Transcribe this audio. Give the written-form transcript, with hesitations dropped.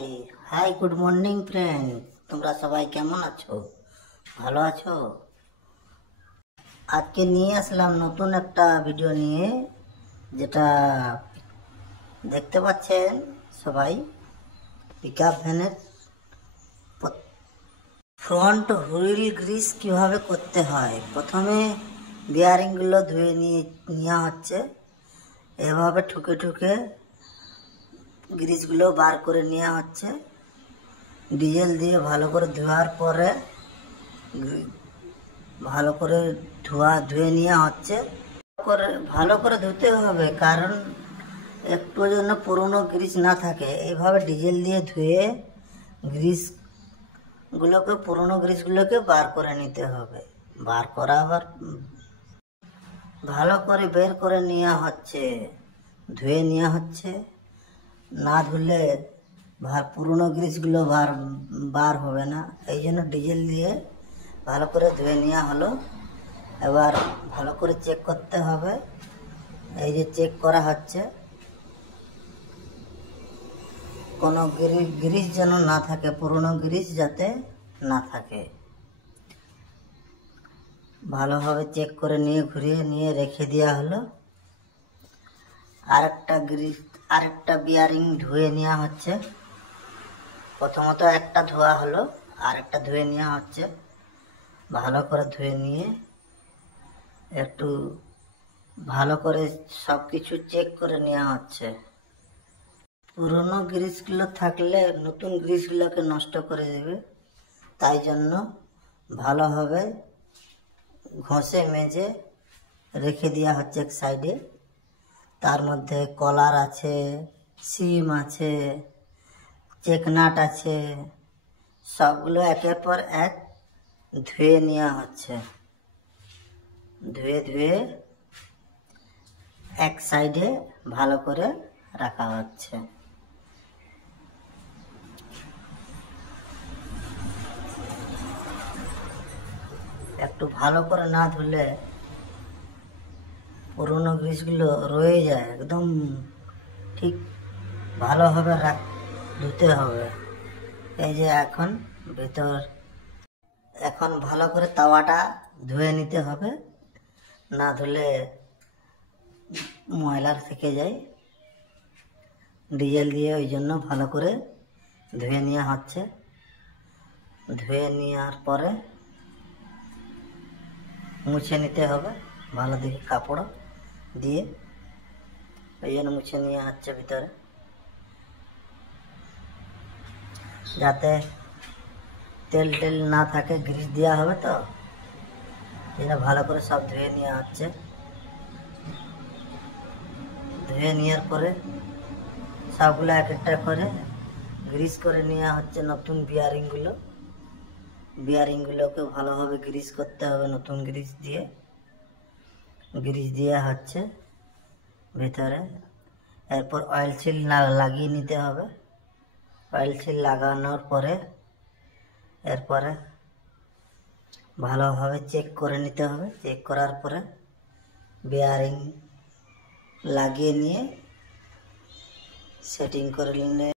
Hi good morning friend, তোমরা সবাই কেমন আছো? ভালো আছো? আজকে নিয়ে আসলাম নতুন একটা ভিডিও নিয়ে, যেটা দেখতে পাচ্ছেন সবাই, পিকআপ ভ্যানের ফ্রন্ট হুইল গ্রিস কিভাবে করতে হয়। প্রথমে বিয়ারিং গুলো ধুয়ে নেওয়া হচ্ছে। এভাবে ঠুকে ঠুকে গ্রিসগুলো বার করে নেওয়া হচ্ছে। ডিজেল দিয়ে ভালো করে ধোয়ার পরে ভালো করে ধুয়ে নেওয়া হচ্ছে। ভালো করে ধুতে হবে, কারণ একটু যেন পুরনো গ্রিস না থাকে। এইভাবে ডিজেল দিয়ে ধুয়ে পুরনো গ্রিসগুলোকে বার করে নিতে হবে। বার করা আবার ভালো করে বের করে নেওয়া হচ্ছে, ধুয়ে নেওয়া হচ্ছে। না ধুলে পুরনো গ্রিসগুলো বার হবে না, এই জন্য ডিজেল দিয়ে ভালো করে ধুয়ে নেওয়া হলো। এবার ভালো করে চেক করতে হবে। এই যে চেক করা হচ্ছে, কোনো গ্রিস যেন না থাকে, পুরনো গ্রিস যাতে না থাকে। ভালোভাবে চেক করে নিয়ে ঘুরিয়ে নিয়ে রেখে দেওয়া হলো। আরেকটা বিয়ারিং ধুয়ে নেওয়া হচ্ছে। প্রথমত একটা ধোয়া হলো, আরেকটা ধুয়ে নেওয়া হচ্ছে। ভালো করে ধুয়ে নিয়ে একটু ভালো করে সব কিছু চেক করে নেওয়া হচ্ছে। পুরনো গ্রিসগুলো থাকলে নতুন গ্রিসগুলোকে নষ্ট করে দেবে, তাই জন্য ভালোভাবে ঘষে মেজে রেখে দেওয়া হচ্ছে এক সাইডে। তার মধ্যে কলার আছে, সিম আছে, চেক নাট আছে, সবগুলো একের পর এক ধুয়ে নেওয়া হচ্ছে। ধুয়ে এক সাইডে ভালো করে রাখা হচ্ছে। একটু ভালো করে না ধুলে পুরনো গ্রিসগুলো রয়ে যায়, একদম ঠিক ভালোভাবে ধুতে হবে। এই যে এখন ভালো করে তাওয়াটা ধুয়ে নিতে হবে, না ধুলে ময়লা থেকে যায়। ডিজেল দিয়ে ওই জন্য ভালো করে ধুয়ে নেওয়া হচ্ছে। ধুয়ে নেওয়ার পরে মুছে নিতে হবে ভালো দেখে কাপড় দিয়ে, ওই জন্য মুছে নেওয়া হচ্ছে ভিতরে, যাতে তেল না থাকে। গ্রিস দেওয়া হবে তো, এটা ভালো করে সব ধুয়ে নেওয়া হচ্ছে। ধুয়ে নেওয়ার পরে সবগুলো এক একটা করে গ্রিস করে নেওয়া হচ্ছে। নতুন বিয়ারিংগুলোকে ভালোভাবে গ্রিস করতে হবে, নতুন গ্রিস দেওয়া হচ্ছে ভিতরে। এরপর অয়েল সিল লাগিয়ে নিতে হবে। অয়েল সিল লাগানোর পরে এরপরে ভালোভাবে চেক করে নিতে হবে। চেক করার পরে বিয়ারিং লাগিয়ে নিয়ে সেটিং করে নিলে